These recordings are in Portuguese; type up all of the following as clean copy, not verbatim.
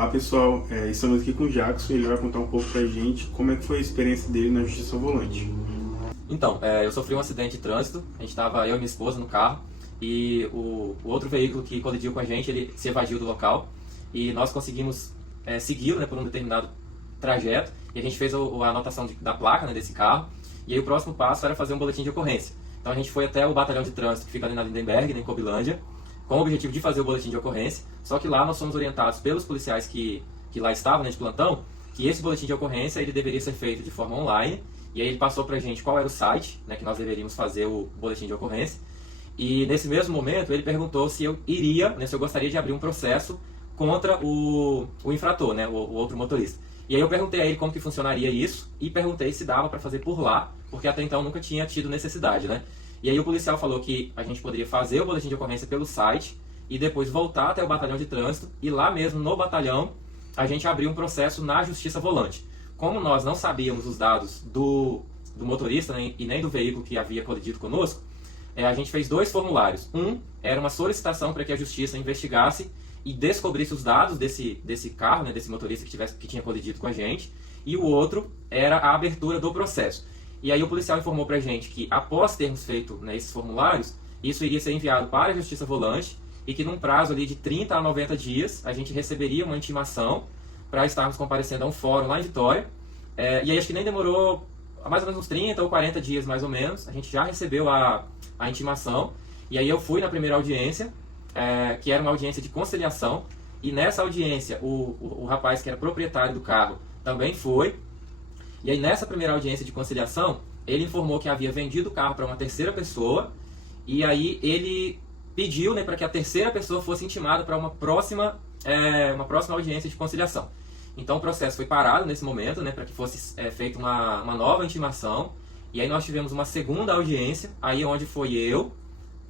Olá pessoal, estamos aqui com o Jackson e ele vai contar um pouco pra gente como é que foi a experiência dele na Justiça ao Volante. Então, eu sofri um acidente de trânsito, a gente estava, eu e minha esposa, no carro, e o outro veículo que colidiu com a gente, ele se evadiu do local, e nós conseguimos segui-lo, né, por um determinado trajeto, e a gente fez a anotação da placa, né, desse carro, e aí o próximo passo era fazer um boletim de ocorrência. Então a gente foi até o batalhão de trânsito, que fica ali na Lindenberg, né, em Cobilândia, com o objetivo de fazer o boletim de ocorrência, só que lá nós fomos orientados pelos policiais que lá estavam, né, de plantão, que esse boletim de ocorrência ele deveria ser feito de forma online, e aí ele passou pra gente qual era o site, né, que nós deveríamos fazer o boletim de ocorrência, e nesse mesmo momento ele perguntou se eu iria, né, se eu gostaria de abrir um processo contra o infrator, né, o outro motorista. E aí eu perguntei a ele como que funcionaria isso, e perguntei se dava para fazer por lá, porque até então nunca tinha tido necessidade, né. E aí o policial falou que a gente poderia fazer o boletim de ocorrência pelo site, e depois voltar até o batalhão de trânsito, e lá mesmo no batalhão a gente abriu um processo na Justiça Volante. Como nós não sabíamos os dados do motorista, né, e nem do veículo que havia colidido conosco, a gente fez dois formulários. Um era uma solicitação para que a Justiça investigasse e descobrisse os dados desse carro, né, desse motorista que tinha colidido com a gente, e o outro era a abertura do processo. E aí o policial informou para a gente que após termos feito, né, esses formulários, isso iria ser enviado para a Justiça Volante e que num prazo ali de 30 a 90 dias a gente receberia uma intimação para estarmos comparecendo a um fórum lá em Vitória. E aí acho que nem demorou mais ou menos uns 30 ou 40 dias mais ou menos, a gente já recebeu a intimação, e aí eu fui na primeira audiência, que era uma audiência de conciliação, e nessa audiência o rapaz que era proprietário do carro também foi, e aí nessa primeira audiência de conciliação, ele informou que havia vendido o carro para uma terceira pessoa, e aí ele pediu, né, para que a terceira pessoa fosse intimada para uma próxima audiência de conciliação. Então o processo foi parado nesse momento, né, para que fosse feita uma nova intimação, e aí nós tivemos uma segunda audiência, aí onde foi eu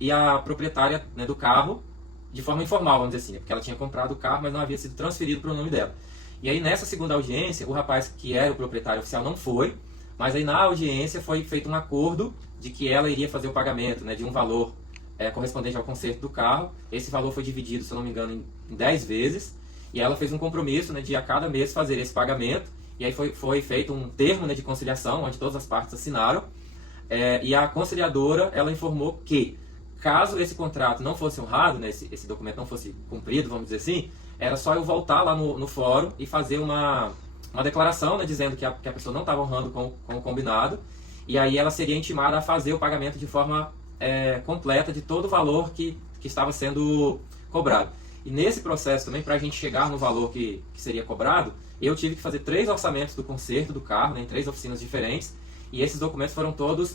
e a proprietária, né, do carro, de forma informal, vamos dizer assim, né, porque ela tinha comprado o carro, mas não havia sido transferido para o nome dela. E aí nessa segunda audiência, o rapaz que era o proprietário oficial não foi, mas aí na audiência foi feito um acordo de que ela iria fazer o pagamento, né, de um valor correspondente ao conserto do carro. Esse valor foi dividido, se eu não me engano, em 10 vezes, e ela fez um compromisso, né, de a cada mês fazer esse pagamento, e aí foi feito um termo, né, de conciliação, onde todas as partes assinaram, e a conciliadora ela informou que, caso esse contrato não fosse honrado, né, esse documento não fosse cumprido, vamos dizer assim, era só eu voltar lá no fórum e fazer uma declaração, né, dizendo que a pessoa não estava honrando com o combinado, e aí ela seria intimada a fazer o pagamento de forma completa de todo o valor que estava sendo cobrado. E nesse processo também, para a gente chegar no valor que seria cobrado, eu tive que fazer 3 orçamentos do conserto do carro, né, em 3 oficinas diferentes, e esses documentos foram todos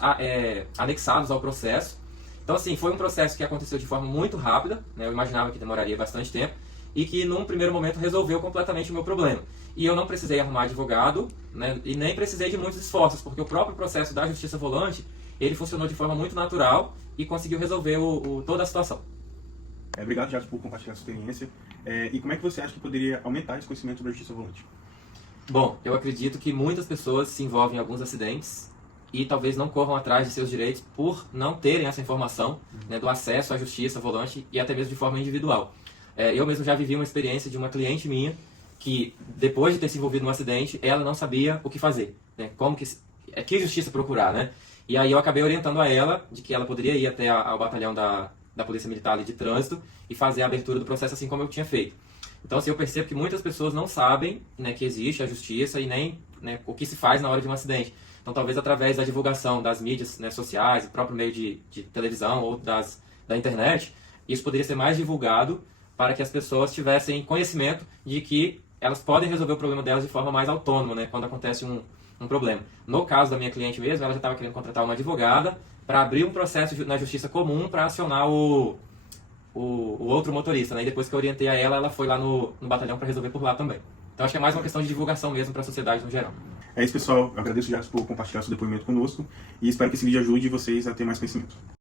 anexados ao processo. Então, assim, foi um processo que aconteceu de forma muito rápida, né, eu imaginava que demoraria bastante tempo, e que num primeiro momento resolveu completamente o meu problema. E eu não precisei arrumar advogado, né, e nem precisei de muitos esforços, porque o próprio processo da Justiça Volante, ele funcionou de forma muito natural e conseguiu resolver toda a situação. Obrigado, Jackson, por compartilhar a sua experiência. E como é que você acha que poderia aumentar esse conhecimento sobre a Justiça ao Volante? Bom, eu acredito que muitas pessoas se envolvem em alguns acidentes e talvez não corram atrás de seus direitos por não terem essa informação, né, do acesso à justiça ao volante e até mesmo de forma individual. Eu mesmo já vivi uma experiência de uma cliente minha que, depois de ter se envolvido num acidente, ela não sabia o que fazer, né, que justiça procurar, né? E aí eu acabei orientando a ela de que ela poderia ir até ao batalhão da Polícia Militar ali de Trânsito e fazer a abertura do processo assim como eu tinha feito. Então, assim, eu percebo que muitas pessoas não sabem, né, que existe a justiça e nem, né, o que se faz na hora de um acidente. Então, talvez através da divulgação das mídias, né, sociais, do próprio meio de televisão ou da internet, isso poderia ser mais divulgado para que as pessoas tivessem conhecimento de que elas podem resolver o problema delas de forma mais autônoma, né, quando acontece um problema. No caso da minha cliente mesmo, ela já estava querendo contratar uma advogada para abrir um processo na justiça comum para acionar o outro motorista, né? E depois que eu orientei a ela, ela foi lá no batalhão para resolver por lá também. Então acho que é mais uma questão de divulgação mesmo para a sociedade no geral. É isso, pessoal. Eu agradeço, Jackson, por compartilhar seu depoimento conosco e espero que esse vídeo ajude vocês a ter mais conhecimento.